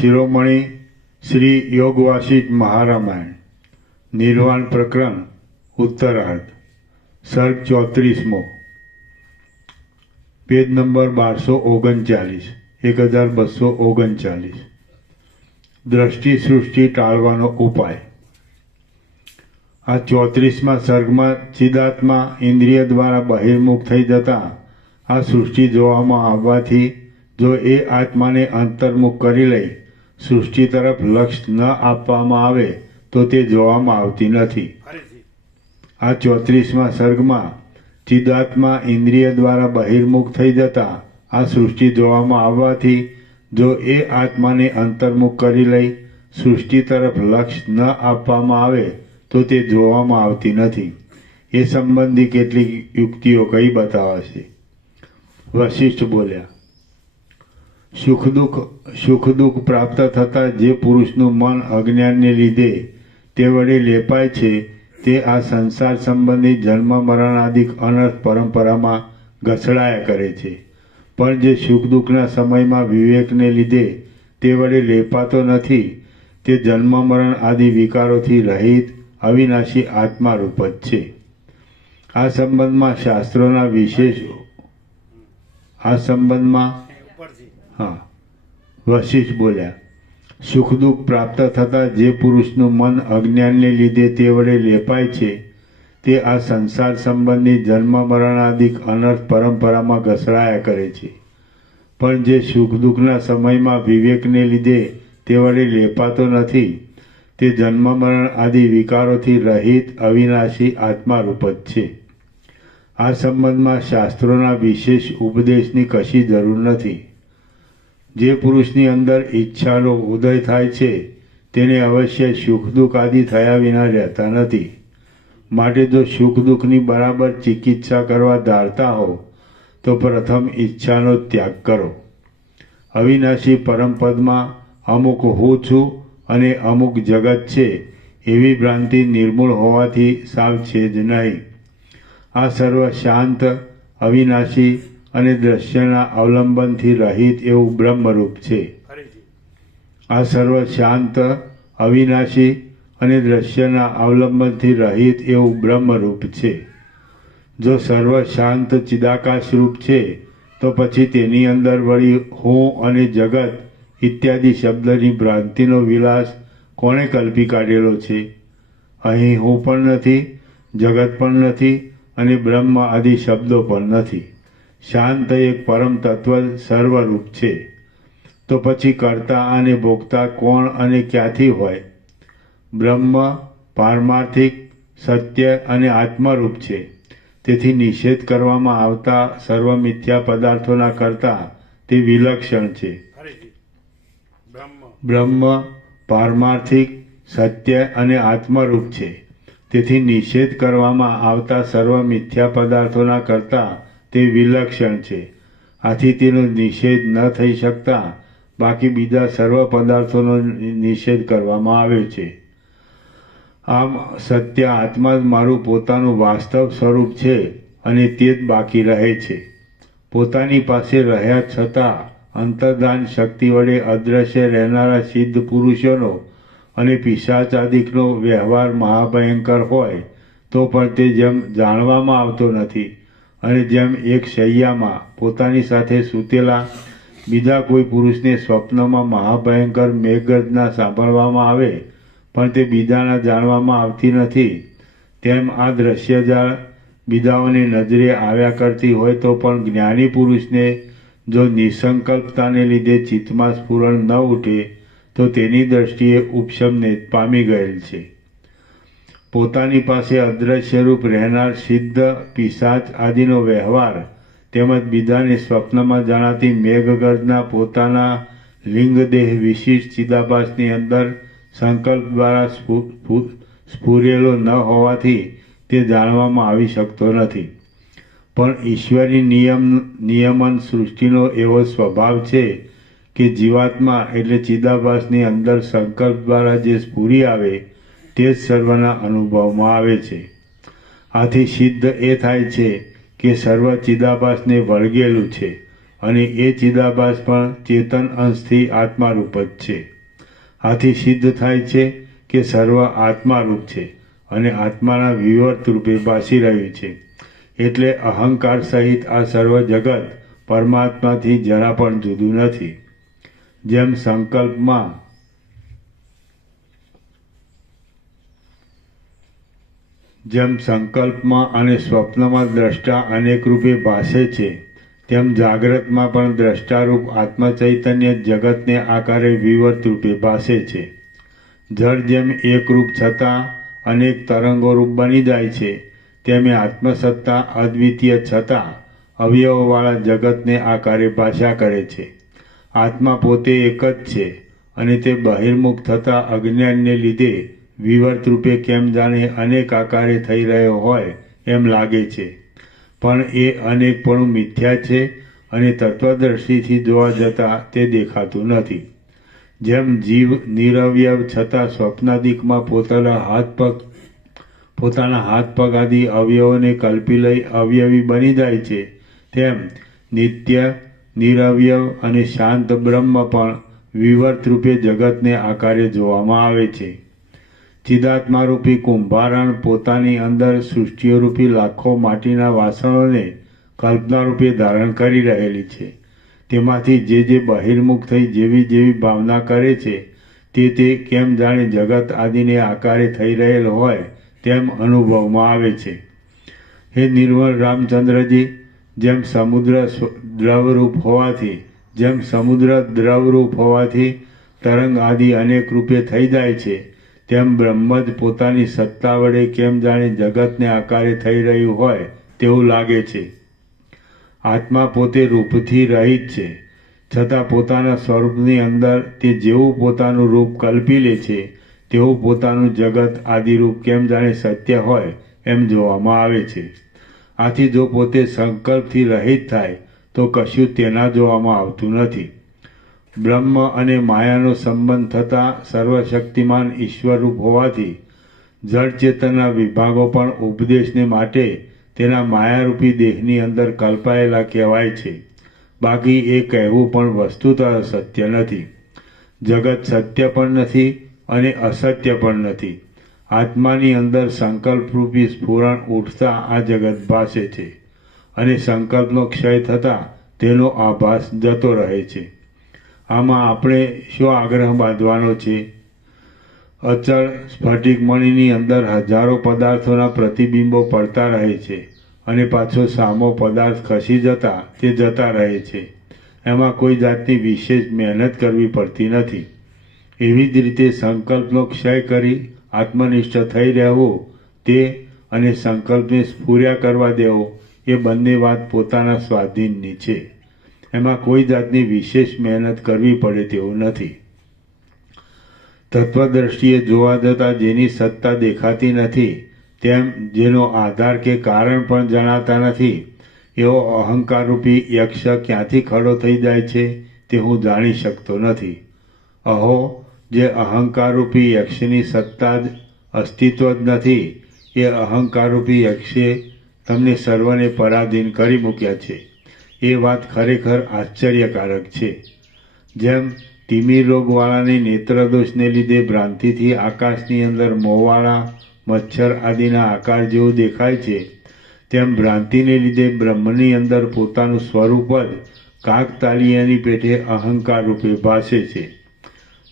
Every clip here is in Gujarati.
શિરોમણી શ્રી યોગવાસી મહારામાયણ. નિર્વાણ પ્રકરણ, ઉત્તરાર્ધ સર્ગ ચોત્રીસમો. પેજ નંબર બારસો ઓગણચાલીસ, એક હજાર બસો ઓગણચાલીસ. દ્રષ્ટિ સૃષ્ટિ ટાળવાનો ઉપાય. આ ચોત્રીસમાં સર્ગમાં ચિદાત્મા ઇન્દ્રિય દ્વારા બહિર્મુખ થઈ જતા આ સૃષ્ટિ જોવામાં આવવાથી જો એ આત્માને અંતર્મુખ કરી લઈ સૃષ્ટિ તરફ લક્ષ ન આપવામાં આવે, તો તે જોવામાં આવતી નથી. આ ચોત્રીસમાં સર્ગમાં ચિદાત્મા ઇન્દ્રિય દ્વારા બહિર્મુખ થઈ જતા આ સૃષ્ટિ જોવામાં આવવાથી જો એ આત્માને અંતર્મુખ કરી લઈ સૃષ્ટિ તરફ લક્ષ ન આપવામાં આવે, તો તે જોવામાં આવતી નથી. એ સંબંધી કેટલીક યુક્તિઓ કઈ બતાવશે? વશિષ્ઠ બોલ્યા સુખ દુઃખ સુખ દુઃખ પ્રાપ્ત થતા જે પુરુષનું મન અજ્ઞાનને લીધે તે વડે લેપાય છે, તે આ સંસાર સંબંધી જન્મ આદિ અનર્થ પરંપરામાં ઘસડાયા કરે છે. પણ જે સુખ દુઃખના સમયમાં વિવેકને લીધે તે વડે લેપાતો નથી, તે જન્મ, મરણ આદિ વિકારોથી રહિત અવિનાશી આત્મારૂપ જ છે. આ સંબંધમાં શાસ્ત્રોના વિશેષ, આ સંબંધમાં વશિષ્ઠ બોલ્યા સુખ દુઃખ પ્રાપ્ત થતાં જે પુરુષનું મન અજ્ઞાનને લીધે તે વડે લેપાય છે, તે આ સંસાર સંબંધી જન્મ મરણાદિક અનર્થ પરંપરામાં ઘસડાયા કરે છે. પણ જે સુખ દુઃખના સમયમાં વિવેકને લીધે તે વડે લેપાતો નથી, તે જન્મ, મરણ આદિ વિકારોથી રહિત અવિનાશી આત્મારૂપ જ છે. આ સંબંધમાં શાસ્ત્રોના વિશેષ ઉપદેશની કશી જરૂર નથી. જે પુરુષની અંદર ઈચ્છાનો ઉદય થાય છે, તેને અવશ્ય સુખ દુઃખ આદિ થયા વિના રહેતા નથી. માટે જો સુખ દુઃખની બરાબર ચિકિત્સા કરવા ધારતા હો, તો પ્રથમ ઈચ્છાનો ત્યાગ કરો. અવિનાશી પરમપદમાં અમુક હું છું અને અમુક જગત છે, એવી ભ્રાંતિ નિર્મૂળ હોવાથી સાવ છે જ નહીં. આ સર્વ શાંત, અવિનાશી અને દ્રશ્યના અવલંબનથી રહિત એવું બ્રહ્મરૂપ છે. આ સર્વ શાંત, અવિનાશી અને દ્રશ્યના અવલંબનથી રહિત એવું બ્રહ્મરૂપ છે. જો સર્વ શાંત ચિદાકાશ રૂપ છે, તો પછી તેની અંદર વળી હું અને જગત ઇત્યાદિ શબ્દની ભ્રાંતિનો વિલાસ કોણે કલ્પી કાઢેલો છે? અહીં હું પણ નથી, જગત પણ નથી અને બ્રહ્મ આદિ શબ્દો પણ નથી. શાંત એક પરમ તત્વ સર્વરૂપ છે. તો પછી કરતા અને ભોગતા કોણ અને ક્યાંથી હોય? બ્રહ્મ પારમાર્થિક સત્ય અને આત્મરૂપ છે. તેથી નિષેધ કરવામાં આવતા સર્વ મિથ્યા પદાર્થોના કરતા તે વિલક્ષણ છે. બ્રહ્મ પારમાર્થિક સત્ય અને આત્મરૂપ છે. તેથી નિષેધ કરવામાં આવતા સર્વ મિથ્યા પદાર્થોના કરતા તે વિલક્ષણ છે. આથી તેનો નિષેધ ન થઈ શકતા બાકી બીજા સર્વ પદાર્થોનો નિષેધ કરવામાં આવ્યો છે. આમ સત્ય આત્મા જ મારું પોતાનું વાસ્તવ સ્વરૂપ છે અને તે જ બાકી રહે છે. પોતાની પાસે રહ્યા છતાં અંતર્ધાન શક્તિ વડે અદ્રશ્ય રહેનારા સિદ્ધ પુરુષોનો અને પિશાચાદિકનો વ્યવહાર મહાભયંકર હોય તો પણ તે જેમ જાણવામાં આવતો નથી. અને જેમ એક શૈયામાં પોતાની સાથે સૂતેલા બીજા કોઈ પુરુષને સ્વપ્નમાં મહાભયંકર મેઘગર્જના સાંભળવામાં આવે, પણ તે બીજાના જાણવામાં આવતી નથી. તેમ આ દ્રશ્યજાળ બીજાઓની નજરે આવ્યા કરતી હોય તો પણ જ્ઞાની પુરુષને જો નિસંકલ્પતાને લીધે ચિત્તમાં સ્ફુરણ ન ઉઠે, તો તેની દ્રષ્ટિએ ઉપશમને પામી ગયેલ છે. પોતાની પાસે અદ્રશ્યરૂપ રહેનાર સિદ્ધ, પિશાચ આદિનો વ્યવહાર તેમજ બીજાને સ્વપ્નમાં જાણાતી મેઘગર્જના પોતાના લિંગદેહ વિશિષ્ટ ચિદાભાસની અંદર સંકલ્પ દ્વારા સ્ફુરેલો ન હોવાથી તે જાણવામાં આવી શકતો નથી. પણ ઈશ્વરી નિયમ, નિયમન સૃષ્ટિનો એવો સ્વભાવ છે કે જીવાત્મા એટલે ચિદાભાસની અંદર સંકલ્પ દ્વારા જે સ્ફુરી આવે તે જ સર્વના અનુભવમાં આવે છે. આથી સિદ્ધ એ થાય છે કે સર્વ ચિદાભાસને વળગેલું છે અને એ ચિદાભાસ પણ ચેતન અંશથી આત્મારૂપ જ છે. આથી સિદ્ધ થાય છે કે સર્વ આત્મારૂપ છે અને આત્માના વિવર્ત રૂપે ભાસી રહ્યું છે. એટલે અહંકાર સહિત આ સર્વ જગત પરમાત્માથી જરા પણ જુદું નથી. જેમ સંકલ્પમાં જેમ સંકલ્પમાં અને સ્વપ્નમાં દ્રષ્ટા અનેક રૂપે ભાસે છે, તેમ જાગ્રતમાં પણ દ્રષ્ટારૂપ આત્મચૈતન્ય જગતને આકારે વિવર્ત રૂપે ભાસે છે. જળ જેમ એકરૂપ છતાં અનેક તરંગોરૂપ બની જાય છે, તેમ આત્મસત્તા અદ્વિતીય છતાં અવયવવાળા જગતને આકારે ભાષા કરે છે. આત્મા પોતે એક જ છે અને તે બહિર્મુખ થતા અજ્ઞાનને લીધે વિવર્ત રૂપે કેમ જાણે અનેક આકારે થઈ રહ્યો હોય એમ લાગે છે. પણ એ અનેકપણું મિથ્યા છે અને તત્વદ્રષ્ટિથી જોવા જતાં તે દેખાતું નથી. જેમ જીવ નિરવ્ય છતાં સ્વપ્નાદિકમાં પોતાના હાથ પગ, પોતાના હાથ પગ આદિ અવયવોને કલ્પી લઈ અવયવી બની જાય છે, તેમ નિત્ય નિરવ્યવ અને શાંત બ્રહ્મ પણ વિવર્ત રૂપે જગતને આકારે જોવામાં આવે છે. ચિદાત્મારૂપી કુંભારણ પોતાની અંદર સૃષ્ટિઓરૂપી લાખો માટીના વાસણોને કલ્પનારૂપે ધારણ કરી રહેલી છે. તેમાંથી જે જે બહિર્મુખ થઈ જેવી જેવી ભાવના કરે છે, તે તે કેમ જાણે જગત આદિને આકારે થઈ રહેલ હોય તેમ અનુભવમાં આવે છે. હે નિર્મળ રામચંદ્રજી, જેમ સમુદ્ર દ્રવરૂપ હોવાથી, જેમ સમુદ્ર દ્રવરૂપ હોવાથી તરંગ આદિ અનેક રૂપે થઈ જાય છે તેમ બ્રહ્મ જ પોતાની સત્તા વડે કેમ જાણે જગતને આકારે થઈ રહ્યું હોય તેવું લાગે છે. આત્મા પોતે રૂપથી રહિત છે. છતાં પોતાના સ્વરૂપની અંદર તે જેવું પોતાનું રૂપ કલ્પી લે છે, તેવું પોતાનું જગત આદિરૂપ કેમ જાણે સત્ય હોય એમ જોવામાં આવે છે. આથી જો પોતે સંકલ્પથી રહિત થાય, તો કશું તેના જોવામાં આવતું નથી. બ્રહ્મ અને માયાનો સંબંધ થતાં સર્વશક્તિમાન ઈશ્વરરૂપ હોવાથી જળચેતનના વિભાગો પણ ઉપદેશને માટે તેના માયારૂપી દેહની અંદર કલ્પાયેલા કહેવાય છે. બાકી એ કહેવું પણ વસ્તુતઃ સત્ય નથી. જગત સત્ય પણ નથી અને અસત્ય પણ નથી. આત્માની અંદર સંકલ્પરૂપી સ્ફુરણ ઉઠતા આ જગત ભાસે છે અને સંકલ્પનો ક્ષય થતાં તેનો આભાસ જતો રહે છે. આમાં આપણે શું આગ્રહ બાંધવાનો છે? અચળ સ્ફટિક મણીની અંદર હજારો પદાર્થોના પ્રતિબિંબો પડતા રહે છે અને પાછો સામો પદાર્થ ખસી જતા તે જતા રહે છે. એમાં કોઈ જાતની વિશેષ મહેનત કરવી પડતી નથી. એવી જ રીતે સંકલ્પનો ક્ષય કરી આત્મનિષ્ઠ થઈ રહેવો તે અને સંકલ્પને સ્ફૂર્યા કરવા દેવો એ બંને વાત પોતાના સ્વાધીનની છે. એમાં કોઈ જાતની વિશેષ મહેનત કરવી પડે તેવું નથી. તત્વદ્રષ્ટિએ જોવા જતાં જેની સત્તા દેખાતી નથી, તેમ જેનો આધાર કે કારણ પણ જણાતા નથી, એવો અહંકારરૂપી યક્ષ ક્યાંથી ખડો થઈ જાય છે તે હું જાણી શકતો નથી. અહો, જે અહંકારરૂપી યક્ષની સત્તા જ અસ્તિત્વ જ નથી, એ અહંકારરૂપી યક્ષે તમને સર્વને પરાધીન કરી મૂક્યા છે. એ વાત ખરેખર આશ્ચર્યકારક છે. જેમ તિમિર રોગવાળાને નેત્રદોષને લીધે ભ્રાંતિથી આકાશની અંદર મોવાળા, મચ્છર આદિના આકાર જેવું દેખાય છે, તેમ ભ્રાંતિને લીધે બ્રહ્મની અંદર પોતાનું સ્વરૂપ જ કાકતાળીયાની પેઠે અહંકાર રૂપે ભાસે છે.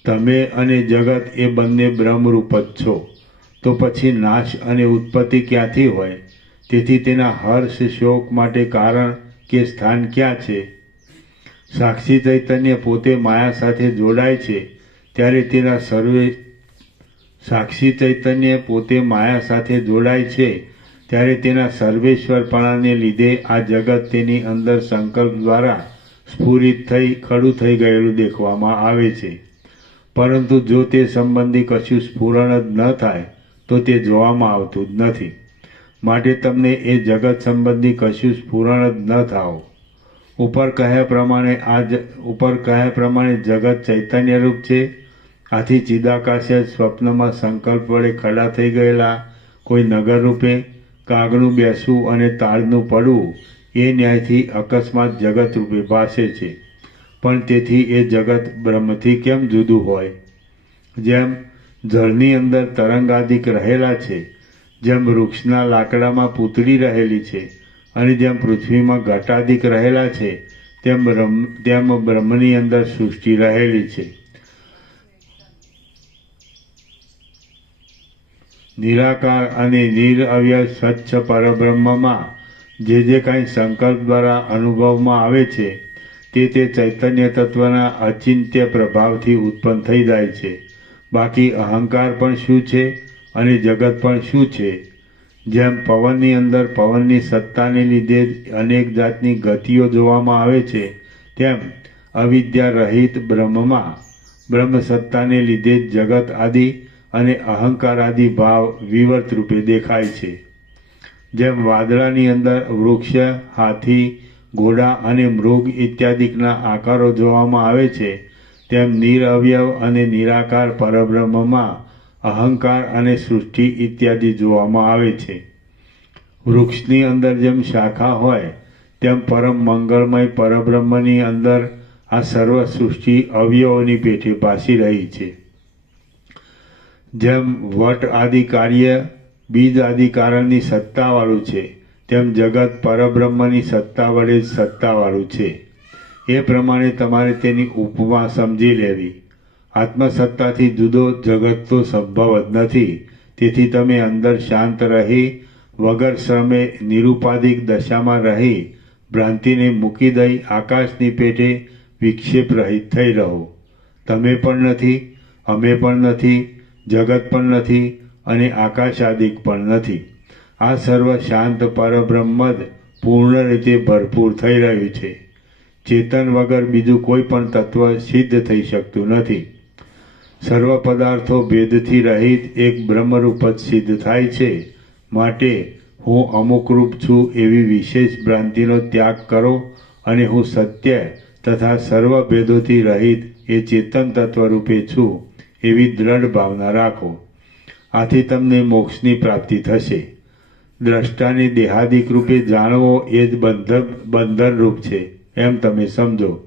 તમે અને જગત એ બંને બ્રહ્મરૂપ જ છો. તો પછી નાશ અને ઉત્પત્તિ ક્યાંથી હોય? તેથી તેના હર્ષ શોક માટે કારણ કે સ્થાન ક્યાં છે? સાક્ષી ચૈતન્ય પોતે માયા સાથે જોડાય છે, ત્યારે તેના સર્વે સાક્ષી ચૈતન્ય પોતે માયા સાથે જોડાય છે, ત્યારે તેના સર્વેશ્વરપણાને લીધે આ જગત તેની અંદર સંકલ્પ દ્વારા સ્ફુરિત થઈ, ખડું થઈ ગયેલું દેખવામાં આવે છે. પરંતુ જો તે સંબંધી કશું સ્ફુરણ જ ન થાય, તો તે જોવામાં આવતું જ નથી. માટે તમને એ જગત સંબંધી કશું સ્ફુરણ જ ન થાવ ઉપર કહ્યા પ્રમાણે આ જ, ઉપર કહ્યા પ્રમાણે જગત ચૈતન્યરૂપ છે. આથી ચિદાકાશે સ્વપ્નમાં સંકલ્પ વડે ખડા થઈ ગયેલા કોઈ નગર રૂપે કાગનું બેસવું અને તાળનું પડવું એ ન્યાયથી અકસ્માત જગત રૂપે ભાસે છે. પણ તેથી એ જગત બ્રહ્મથી કેમ જુદું હોય? જેમ જળની અંદર તરંગાદિક રહેલા છે જેમ વૃક્ષના લાકડામાં પૂતળી રહેલી છે અને જેમ પૃથ્વીમાં ઘટાધિક રહેલા છે, તેમ બ્રહ્મ, તેમ બ્રહ્મની અંદર સૃષ્ટિ રહેલી છે. નિરાકાર અને નિરઅવ્યય સ્વચ્છ પરબ્રહ્મમાં જે જે કાંઈ સંકલ્પ દ્વારા અનુભવમાં આવે છે, તે તે ચૈતન્ય તત્વના અચિંત્ય પ્રભાવથી ઉત્પન્ન થઈ જાય છે. બાકી અહંકાર પણ શું છે? અને જગત પણ શું છે? જેમ પવનની અંદર પવનની સત્તાને લીધે અનેક જાતની ગતિઓ જોવામાં આવે છે, તેમ અવિદ્યા રહિત બ્રહ્મમાં બ્રહ્મ સત્તાને લીધે જ જગત આદિ અને અહંકાર આદિ ભાવ વિવર્ત રૂપે દેખાય છે. જેમ વાદળાની અંદર વૃક્ષ, હાથી, ઘોડા અને મૃગ ઇત્યાદિકના આકારો જોવામાં આવે છે, તેમ નિરઅવયવ અને નિરાકાર પરબ્રહ્મમાં અહંકાર અને સૃષ્ટિ ઇત્યાદિ જોવામાં આવે છે. વૃક્ષની અંદર જેમ શાખા હોય, તેમ પરમ મંગળમય પરબ્રહ્મની અંદર આ સર્વ સૃષ્ટિ અવયવોની પેઠે ભાસી રહી છે. જેમ વટ આદિ કાર્ય બીજ આદિ કારણની સત્તાવાળું છે, તેમ જગત પરબ્રહ્મની સત્તા વડે સત્તાવાળું છે. એ પ્રમાણે તમારે તેની ઉપમા સમજી લેવી. આત્મસત્તાથી જુદો જગત તો સંભવ જ નથી. તેથી તમે અંદર શાંત રહી, વગર શ્રમે નિરુપાધિક દશામાં રહી, ભ્રાંતિને મૂકી દઈ આકાશની પેટે વિક્ષેપ રહિત થઈ રહો. તમે પણ નથી, અમે પણ નથી, જગત પણ નથી અને આકાશાદિક પણ નથી. આ સર્વ શાંત પરબ્રહ્મ જ પૂર્ણ રીતે ભરપૂર થઈ રહ્યું છે. ચેતન વગર બીજું કોઈ પણ તત્વ સિદ્ધ થઈ શકતું નથી. સર્વ પદાર્થો ભેદથી રહિત એક બ્રહ્મરૂપ જ સિદ્ધ થાય છે. માટે હું અમુક રૂપ છું એવી વિશેષ ભ્રાંતિનો ત્યાગ કરો અને હું સત્ય તથા સર્વ ભેદોથી રહિત એ ચેતન તત્વરૂપે છું એવી દ્રઢ ભાવના રાખો. આથી તમને મોક્ષની પ્રાપ્તિ થશે. દ્રષ્ટાને દેહાદિક રૂપે જાણવો એ જ બંધન બંધનરૂપ છે. એમ તમે સમજો.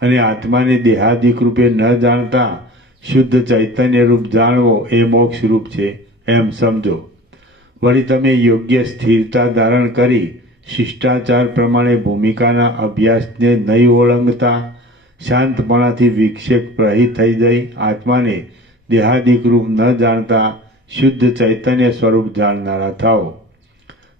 અને આત્માને દેહાદિક રૂપે ન જાણતા શુદ્ધ ચૈતન્ય રૂપ જાણવો એ મોક્ષ રૂપ છે. એમ સમજો. વળી તમે યોગ્ય સ્થિરતા ધારણ કરી શિષ્ટાચાર પ્રમાણે ભૂમિકાના અભ્યાસને નહીં ઓળંગતા, શાંતપણાથી વિક્ષેપ રહિત થઈ જઈ, આત્માને દેહાદિક રૂપ ન જાણતા, શુદ્ધ ચૈતન્ય સ્વરૂપ જાણનારા થાઓ.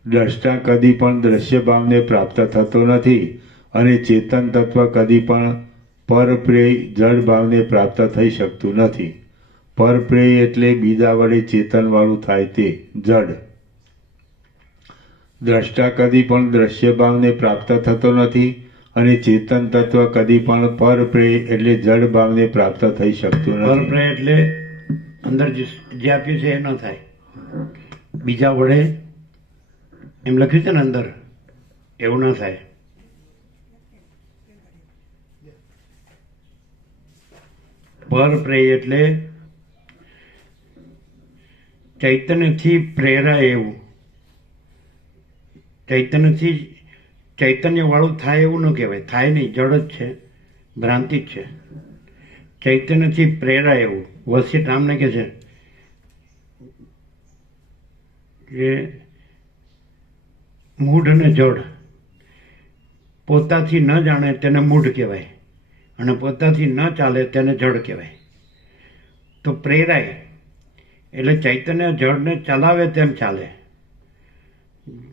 દ્રષ્ટા કદી પણ દ્રશ્ય ભાવને પ્રાપ્ત થતો નથી અને ચેતન તત્વ કદી પણ પરપ્રેય જળ ભાવને પ્રાપ્ત થઈ શકતું નથી. પરપ્રેય એટલે બીજા વડે ચેતનવાળું થાય તે, જડ. દ્રષ્ટા કદી પણ દ્રશ્ય ભાવને પ્રાપ્ત થતો નથી અને ચેતન તત્વ કદી પણ પરપ્રેય એટલે જડ ભાવને પ્રાપ્ત થઈ શકતું નથી. પરપ્રેય એટલે અંદર જે આપ્યું છે એ ન થાય. બીજા વડે એમ લખ્યું છે ને અંદર, એવું ન થાય. પરપ્રય એટલે ચૈતન્યથી પ્રેરાય એવું. ચૈતન્યથી ચૈતન્યવાળું થાય એવું ન કહેવાય. થાય નહીં, જડ જ છે, ભ્રાંતિ જ છે. ચૈતન્યથી પ્રેરાય એવું. વસિત રામને કહે છે કે મૂઢ અને જડ. પોતાથી ન જાણે તેને મૂઢ કહેવાય. અને પોતાથી ન ચાલે તેને જળ કહેવાય. તો પ્રેરાય, એટલે ચૈતન્ય જળને ચલાવે તેમ ચાલે.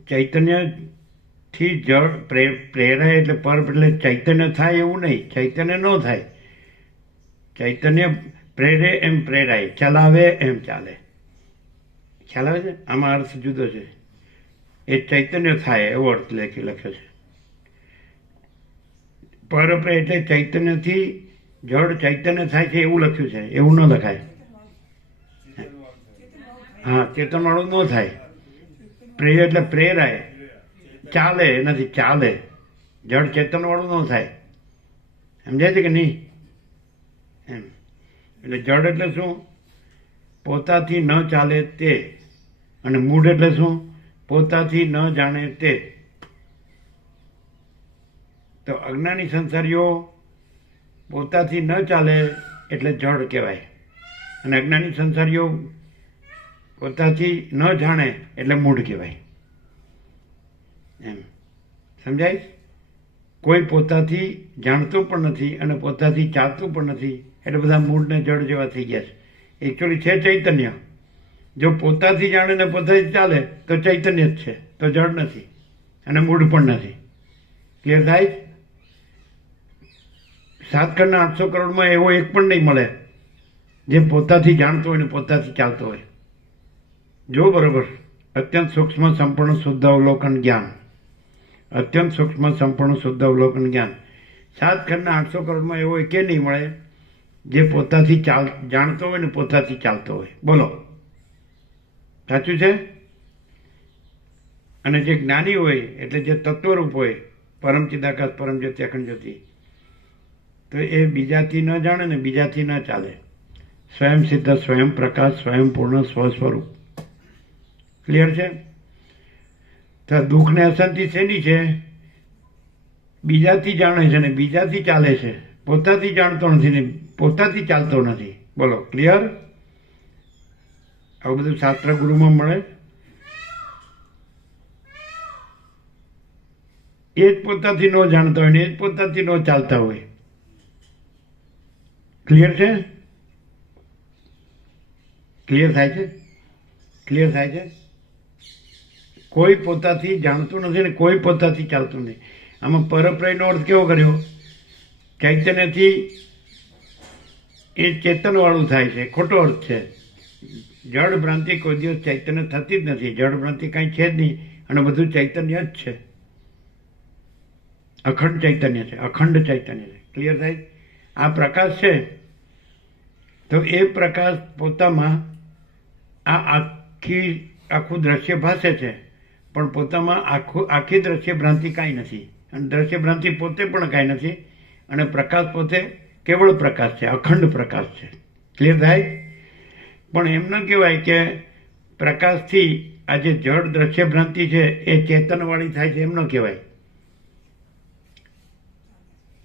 ચૈતન્યથી જળ પ્રે, પ્રેરાય એટલે પર એટલે ચૈતન્ય થાય એવું નહીં, ચૈતન્ય ન થાય. ચૈતન્ય પ્રેરે એમ પ્રેરાય, ચલાવે એમ ચાલે. ખ્યાલ આવે છે? આમાં અર્થ જુદો છે. એ ચૈતન્ય થાય એવો અર્થ લખી લખ્યો છે. પરપ્રે એટલે ચૈતન્યથી, જળ ચૈતન્ય થાય છે એવું લખ્યું છે, એવું ન લખાય. હા, ચેતનવાળું ન થાય. પ્રેય એટલે પ્રેરાય. ચાલે, નથી, ચાલે. જળ ચેતનવાળું ન થાય. સમજાય છે કે નહીં? એમ. એટલે જડ એટલે શું? પોતાથી ન ચાલે તે. અને મૂળ એટલે શું? પોતાથી ન જાણે તે. તો અજ્ઞાની સંસારીઓ પોતાથી ન ચાલે એટલે જળ કહેવાય. અને અજ્ઞાની સંસારીઓ પોતાથી ન જાણે એટલે મૂઢ કહેવાય. એમ. સમજાય? કોઈ પોતાથી જાણતું પણ નથી અને પોતાથી ચાલતું પણ નથી એટલે બધા મૂળને જળ જેવા થઈ ગયા છે. એકચ્યુઅલી છે ચૈતન્ય. જો પોતાથી જાણે ને પોતાથી ચાલે તો ચૈતન્ય જ છે. તો જળ નથી અને મૂળ પણ નથી. ક્લિયર થાય? સાત કરોડના આઠસો કરોડમાં એવો એક પણ નહીં મળે. જે પોતાથી જાણતો હોય ને પોતાથી ચાલતો હોય. જો બરોબર. અત્યંત સૂક્ષ્મ સંપૂર્ણ શુદ્ધ અવલોકન જ્ઞાન. અત્યંત સૂક્ષ્મ સંપૂર્ણ શુદ્ધ અવલોકન જ્ઞાન. સાત ખંડના આઠસો કરોડમાં એવો એકે નહીં મળે. જે પોતાથી ચાલ, જાણતો હોય ને પોતાથી ચાલતો હોય. બોલો. સાચું છે? અને જે જ્ઞાની હોય, એટલે જે તત્વરૂપ હોય, પરમ ચિદાકાશ, પરમ જ્યોતિ, અખંડ જ્યોતિ તો એ બીજાથી ન જાણે ને બીજાથી ન ચાલે. સ્વયં સિદ્ધ, સ્વયં પ્રકાશ સ્વયંપૂર્ણ સ્વસ્વરૂપ. ક્લિયર છે? તો દુઃખ ને અશાંતિ શેની છે? બીજાથી જાણે છે ને બીજાથી ચાલે છે. પોતાથી જાણતો નથી ને પોતાથી ચાલતો નથી. બોલો ક્લિયર આવું બધું શાસ્ત્ર ગુરુમાં મળે? એ જ પોતાથી ન જાણતા હોય ને એ જ પોતાથી ન ચાલતા હોય. ક્લિયર છે? ક્લિયર થાય છે? ક્લિયર થાય છે? કોઈ પોતાથી જાણતું નથી ને કોઈ પોતાથી ચાલતું નહીં આમાં પરપ્રયનો અર્થ કેવો કર્યો? ચૈતન્યથી એ ચેતનવાળું થાય છે. ખોટો અર્થ છે. જળ ભ્રાંતિ કોઈ દિવસ ચૈતન્ય થતી જ નથી. જળ ભ્રાંતિ કાંઈ છે જ નહીં. અને બધું ચૈતન્ય જ છે. અખંડ ચૈતન્ય છે. અખંડ ચૈતન્ય છે. ક્લિયર થાય? આ પ્રકાશ છે. તો એ પ્રકાશ પોતામાં આ આખી, આખું દ્રશ્ય ભાસે છે. પણ પોતામાં આખું, આખી દ્રશ્ય ભ્રાંતિ કાંઈ નથી. અને દ્રશ્ય ભ્રાંતિ પોતે પણ કાંઈ નથી. અને પ્રકાશ પોતે કેવળ પ્રકાશ છે, અખંડ પ્રકાશ છે. ક્લિયર થાય? પણ એમ ન કહેવાય કે પ્રકાશથી આ જે જળ દ્રશ્ય ભ્રાંતિ છે, એ ચેતનવાળી થાય છે એમ ન કહેવાય.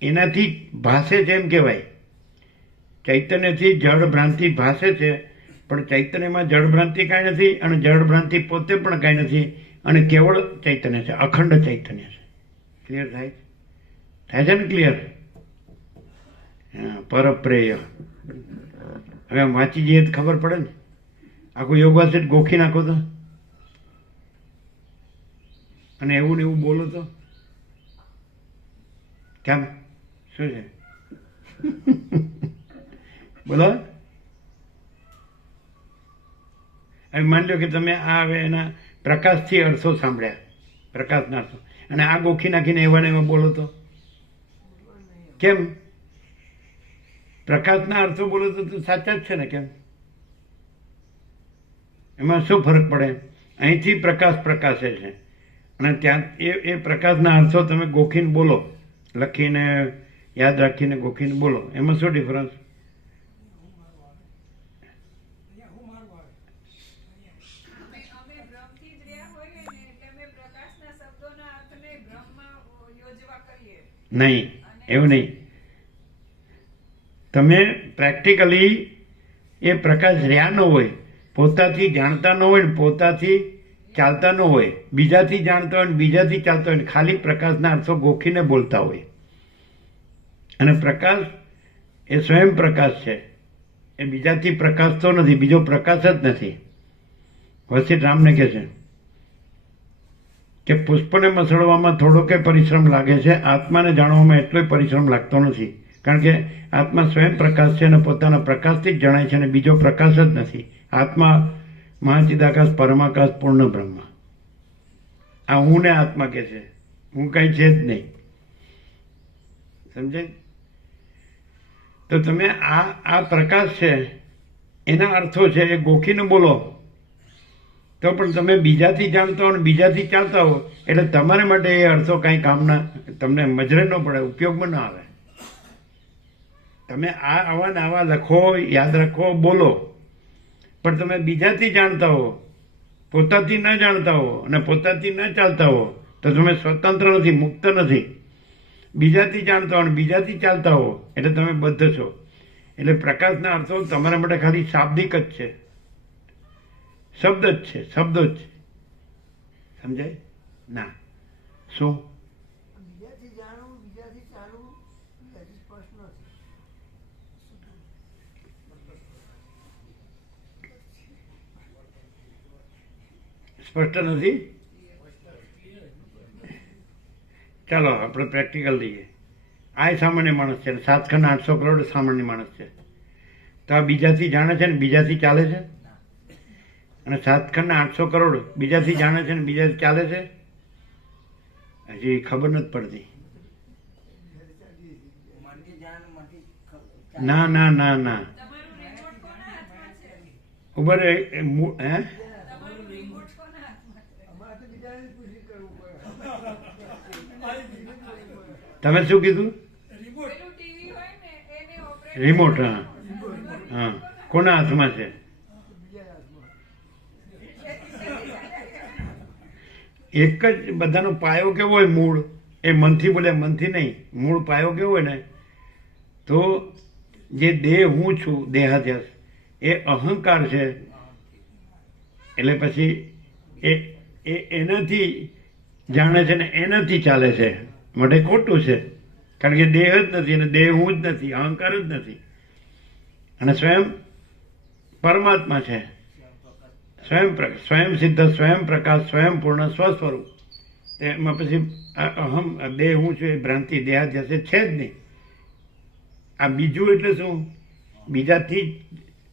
એનાથી ભાસે છે એમ કહેવાય. ચૈતન્યથી જળભ્રાંતિ ભાસે છે, પણ ચૈતન્યમાં જળભ્રાંતિ કાંઈ નથી અને જળભ્રાંતિ પોતે પણ કાંઈ નથી અને કેવળ ચૈતન્ય છે, અખંડ ચૈતન્ય છે. ક્લિયર થાય? થાય છે ને ક્લિયર પરપ્રેય. હવે વાંચી જઈએ તો ખબર પડે ને. આખું યોગાસન ગોખી નાખો તો. અને એવું ને એવું બોલો તો. કેમ? શું છે? બોલો. હવે માની લો કે તમે આ હવે એના પ્રકાશથી અર્થો સાંભળ્યા. પ્રકાશના અર્થો અને આ ગોખી નાખીને એવા એમાં બોલો તો. કેમ? પ્રકાશના અર્થો બોલો તો તો સાચા જ છે ને કેમ? એમાં શું ફરક પડે? અહીંથી પ્રકાશ પ્રકાશે છે. અને ત્યાં એ એ પ્રકાશના અર્થો તમે ગોખીને બોલો. લખીને યાદ રાખીને ગોખીને બોલો. એમાં શું ડિફરન્સ નહીં, એવું નહીં. તમે પ્રેક્ટિકલી એ પ્રકાશ રહ્યા ન હોય, પોતાથી જાણતા ન હોય ને પોતાથી ચાલતા ન હોય, બીજાથી જાણતા હોય ને બીજાથી ચાલતા હોય ને, ખાલી પ્રકાશના અર્થો ગોખીને બોલતા હોય. અને પ્રકાશ એ સ્વયં પ્રકાશ છે. એ બીજાથી પ્રકાશતો નથી, બીજો પ્રકાશ જ નથી. વસીત રામને કહે છે કે પુષ્પને મસળવામાં થોડો કે પરિશ્રમ લાગે છે, આત્માને જાણવામાં એટલો પરિશ્રમ લાગતો નથી. કારણ કે આત્મા સ્વયં પ્રકાશ છે અને પોતાના પ્રકાશથી જ જણાય છે અને બીજો પ્રકાશ જ નથી. આત્મા મહાચિદાકાશ, પરમાકાશ, પૂર્ણ બ્રહ્મ. આ હું ને આત્મા કહે છે. હું કાંઈ છે જ નહીં. સમજે તો તમે આ આ પ્રકાશ છે, એના અર્થો છે, એ ગોખીને બોલો. તો પણ તમે બીજાથી જાણતા હો અને બીજાથી ચાલતા હો, એટલે તમારે માટે એ અર્થો કાંઈ કામના તમને મજરે ન પડે, ઉપયોગમાં ન આવે. તમે આ આવા ને આવા લખો, યાદ રાખો, બોલો. પણ તમે બીજાથી જાણતા હો, પોતાથી ન જાણતા હો અને પોતાથી ન ચાલતા હો, તો તમે સ્વતંત્ર નથી, મુક્ત નથી. બીજાથી જાણતા હો અને બીજાથી ચાલતા હો એટલે તમે બદ્ધ છો. એટલે પ્રકાશના અર્થો તમારા માટે ખાલી શાબ્દિક જ છે. શબ્દ જ છે શબ્દો જ છે. સમજાય? ના. શું? સ્પષ્ટ નથી સ્પષ્ટ નથી ચાલો, આપણે પ્રેક્ટિકલ લઈએ. આ સામાન્ય માણસ છે સાત ખંડ આઠસો કરોડ સામાન્ય માણસ છે. તો આ બીજાથી જાણે છે ને બીજાથી ચાલે છે? અને સાત ખંડ આઠસો કરોડ બીજાથી જાણે છે ને બીજાથી ચાલે છે? હજી ખબર નથી પડતી. ના ના ના ના. ઉભર હે તમારું રિમોટ કોના હાથમાં છે અમારે તો બીજાને જ પૂછી કરવું પડે તમે શું કીધું? પેલું ટીવી હોય ને એને ઓપરેટ રિમોટ હા. હા. કોના હાથમાં છે? એક જ બધાનો પાયો કેવો હોય મૂળ? એ મનથી બોલે મનથી નહીં. મૂળ પાયો કેવો હોય ને? તો જે દેહ હું છું દેહાધ્યાસ એ અહંકાર છે. એટલે પછી એ એ એનાથી જાણે છે ને એનાથી ચાલે છે. માટે ખોટું છે. કારણ કે દેહ જ નથી અને દેહ હું જ નથી, અહંકાર જ નથી. અને સ્વયં પરમાત્મા છે. સ્વયં સ્વયં સિદ્ધ, સ્વયં પ્રકાશ, સ્વયં પૂર્ણ, સ્વસ્વરૂપ. એમાં પછી અહમ દેહ હું છું એ ભ્રાંતિ એ છે જ નહીં. આ બીજું એટલે શું? બીજાથી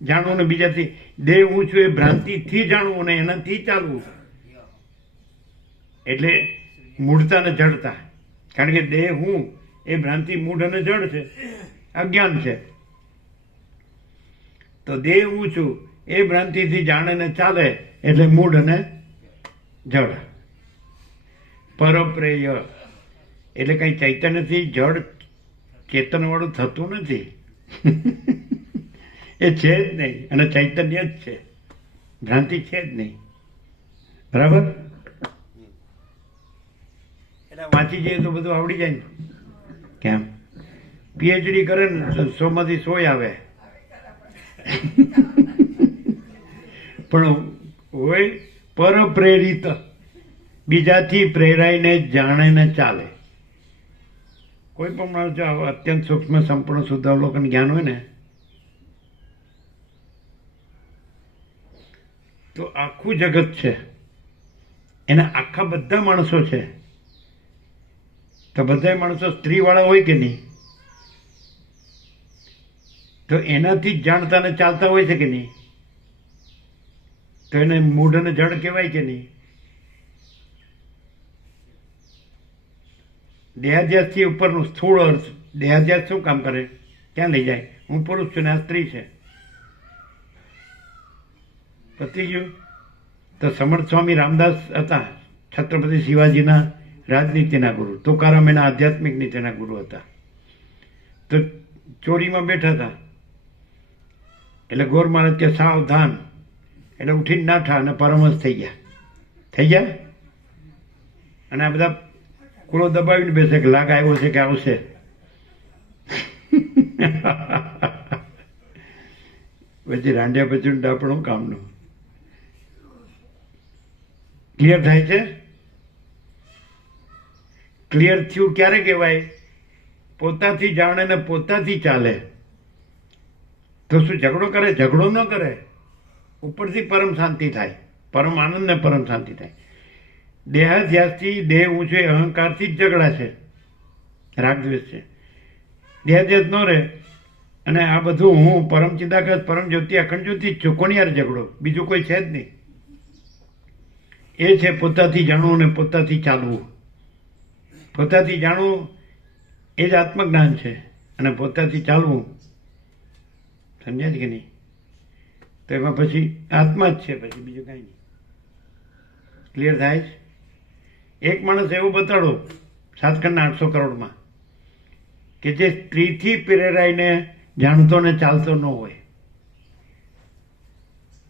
જાણવું ને બીજાથી દેહ હું છું એ ભ્રાંતિથી જાણવું ને એનાથી ચાલવું. એટલે મૂળતા ને જડતા. કારણ કે દેહ હું, એ ભ્રાંતિ મૂઢ અને જડ છે, અજ્ઞાન છે. તો દેહ હું છું, એ ભ્રાંતિથી જાણે ને ચાલે, એટલે મૂઢ અને જડ. પરપ્રેય. એટલે કઈ ચૈતન્યથી જડ ચેતન વાળું થતું નથી. એ છે જ નહીં, અને ચૈતન્ય જ છે. ભ્રાંતિ છે જ નહીં. બરાબર? એટલે વાંચી જઈએ તો બધું આવડી જાય ને. કેમ? પીએચડી કરે ને સોમાંથી સોય આવે. પણ હોય પરપ્રેરિત. બીજાથી પ્રેરાઈને જાણે ને ચાલે. કોઈ પણ માણસ અત્યંત સૂક્ષ્મ સંપૂર્ણ શુદ્ધ અવલોકન જ્ઞાન હોય ને તો આખું જગત છે. એના આખા બધા માણસો છે. તો બધા માણસો સ્ત્રીવાળા હોય કે નહીં? તો એનાથી જ જાણતા ને ચાલતા હોય છે કે નહીં? તો એને મૂઢ અને જડ કહેવાય કે નહીં? દેહાધ્યાસથી ઉપરનું સ્થૂળ અર્થ, દેહાધ્યાસ શું કામ કરે? ક્યાં લઈ જાય? હું પુરુષ છું ને આ સ્ત્રી છે. પતી ગયું તો સમર્થ સ્વામી રામદાસ હતા, છત્રપતિ શિવાજીના રાજનીતિના ગુરુ. તુકારામ એના આધ્યાત્મિક નીતિના ગુરુ હતા. તો ચોરીમાં બેઠા હતા. એટલે ગોર મહારાજ કે સાવધાન. એટલે ઉઠીને નાઠા અને પરમહંસ થઈ ગયા. થઈ ગયા? અને આ બધા કુળો દબાવીને બેસે કે લાગ આવ્યો છે કે આવશે? પછી રાંડ્યા પછી ડાપણું કામનું. ક્લિયર થાય છે? ક્લિયર થયું ક્યારે કહેવાય? પોતાથી જાણે ને પોતાથી ચાલે. તો શું ઝઘડો કરે? ઝઘડો ન કરે. ઉપરથી પરમ શાંતિ થાય. પરમ આનંદ ને પરમ શાંતિ થાય. દેહાધ્યાસથી દેહ ઊંચે અહંકારથી જ ઝઘડા છે. રાગદ્વેષ છે. દેહાધ્યાસ ન રહે. અને આ બધું હું, પરમ ચિદાકાશ, પરમ જ્યોતિ, અખંડ જ્યોતિ ચુકોણિયાર છું ઝઘડો? બીજું કોઈ છે જ નહીં. એ છે પોતાથી જાણવું ને પોતાથી ચાલવું. પોતાથી જાણવું એ જ આત્મજ્ઞાન છે. અને પોતાથી ચાલવું, સમજ્યા જ કે નહીં? તો એમાં પછી આત્મા જ છે પછી, બીજું કાંઈ નહીં. ક્લિયર થાય છે? એક માણસ એવું બતાડો, સાતખંડના આઠસો કરોડમાં, કે જે સ્ત્રીથી પ્રેરાઈને જાણતો ને ચાલતો ન હોય.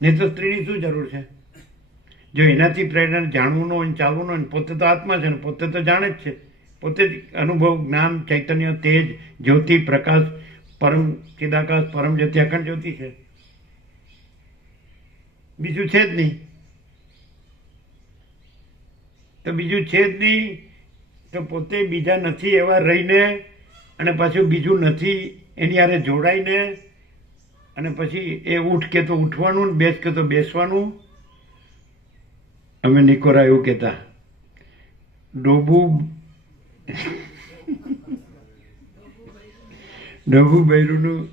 નહીં તો સ્ત્રીની શું જરૂર છે? જો એનાથી પ્રેરણા જાણવું ન હોય ચાલવું ન હોય પોતે તો આત્મા છે ને પોતે તો જાણે જ છે. પોતે જ અનુભવ, જ્ઞાન, ચૈતન્ય, તેજ, જ્યોતિ, પ્રકાશ, પરમ ચિદાકાશ, પરમ જ્યોતિ અખંડ જ્યોતિ છે. બીજું છે જ નહીં. તો બીજું છે જ નહીં તો પોતે બીજા નથી એવા રહીને અને પાછું બીજું નથી એની હારે જોડાઈને અને પછી એ ઉઠ કે તો ઉઠવાનું બેસ કે તો બેસવાનું. અમે નિકોરા એવું કહેતા. ડોબું ડોબુ બૈરુનું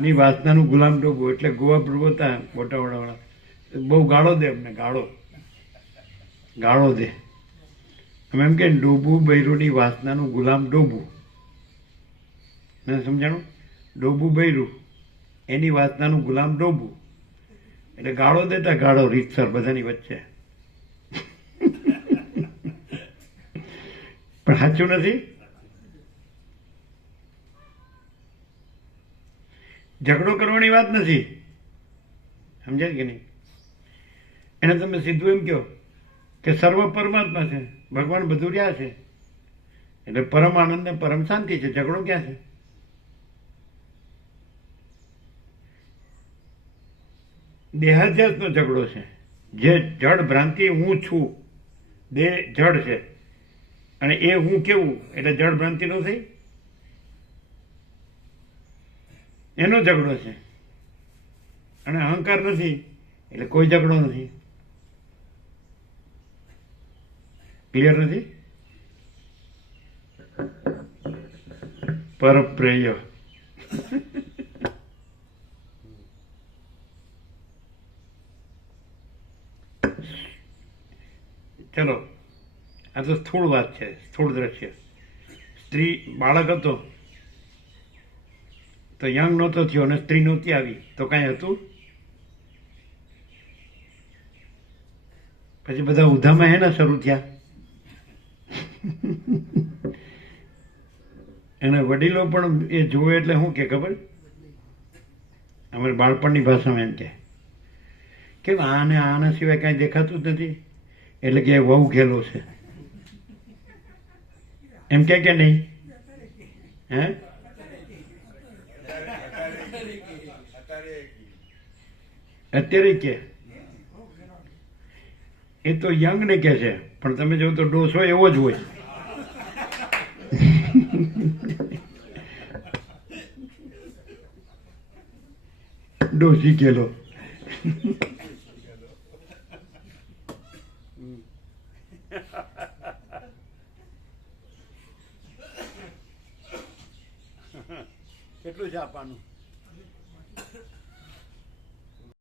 ની વાસનાનું ગુલામ ડોબુ એટલે ગોવા પ્રભુ હતા ફોટાવડાવાળા બહુ ગાળો દે અમને, ગાળો. ગાળો દે. અમે એમ કે ડોબુ બૈરુની વાસનાનું ગુલામ ડોબુ. ને સમજાણું? ડોબુ બૈરું એની વાસનાનું ગુલામ ડોબુ. એટલે ગાળો દેતા ગાળો રીતસર બધાની વચ્ચે. પણ સાચું નથી? ઝઘડો કરવાની વાત નથી. સમજાય કે નહીં? એને તમે સીધું એમ કહો કે સર્વ પરમાત્મા છે. ભગવાન બધું રહ્યા છે. એટલે પરમ આનંદ ને પરમ શાંતિ છે. ઝઘડો ક્યાં છે? દેહાધ્યાસનો ઝઘડો છે. જે જડ ભ્રાંતિ હું છું દેહ જડ છે. અને એ હું કેવું? એટલે જળભ્રાંતિ ન થઈ એનો ઝઘડો છે. અને અહંકાર નથી, એટલે કોઈ ઝઘડો નથી. ક્લિયર નથી? પરપ્રેય. ચલો. આ તો સ્થૂળ વાત છે સ્થૂળ દ્રશ્ય સ્ત્રી બાળક હતો તો યંગ નહોતો થયો અને સ્ત્રી નહોતી આવી તો કાંઈ હતું પછી બધા ઉધામાં હેના શરૂ થયા એના વડીલો પણ એ જુએ એટલે શું કે ખબર અમારી બાળપણની ભાષામાં એમ કે કેમ આને આના સિવાય કાંઈ દેખાતું જ નથી એટલે કે વહુ ઘેલો છે એમ કે કે નહીં? હે? અત્યારે કે? એ તો યંગ ને કે છે, પણ તમે જો તો ડોસો એવો જ હોય. ડોસી કેલો. કેટલું છે આપવાનું.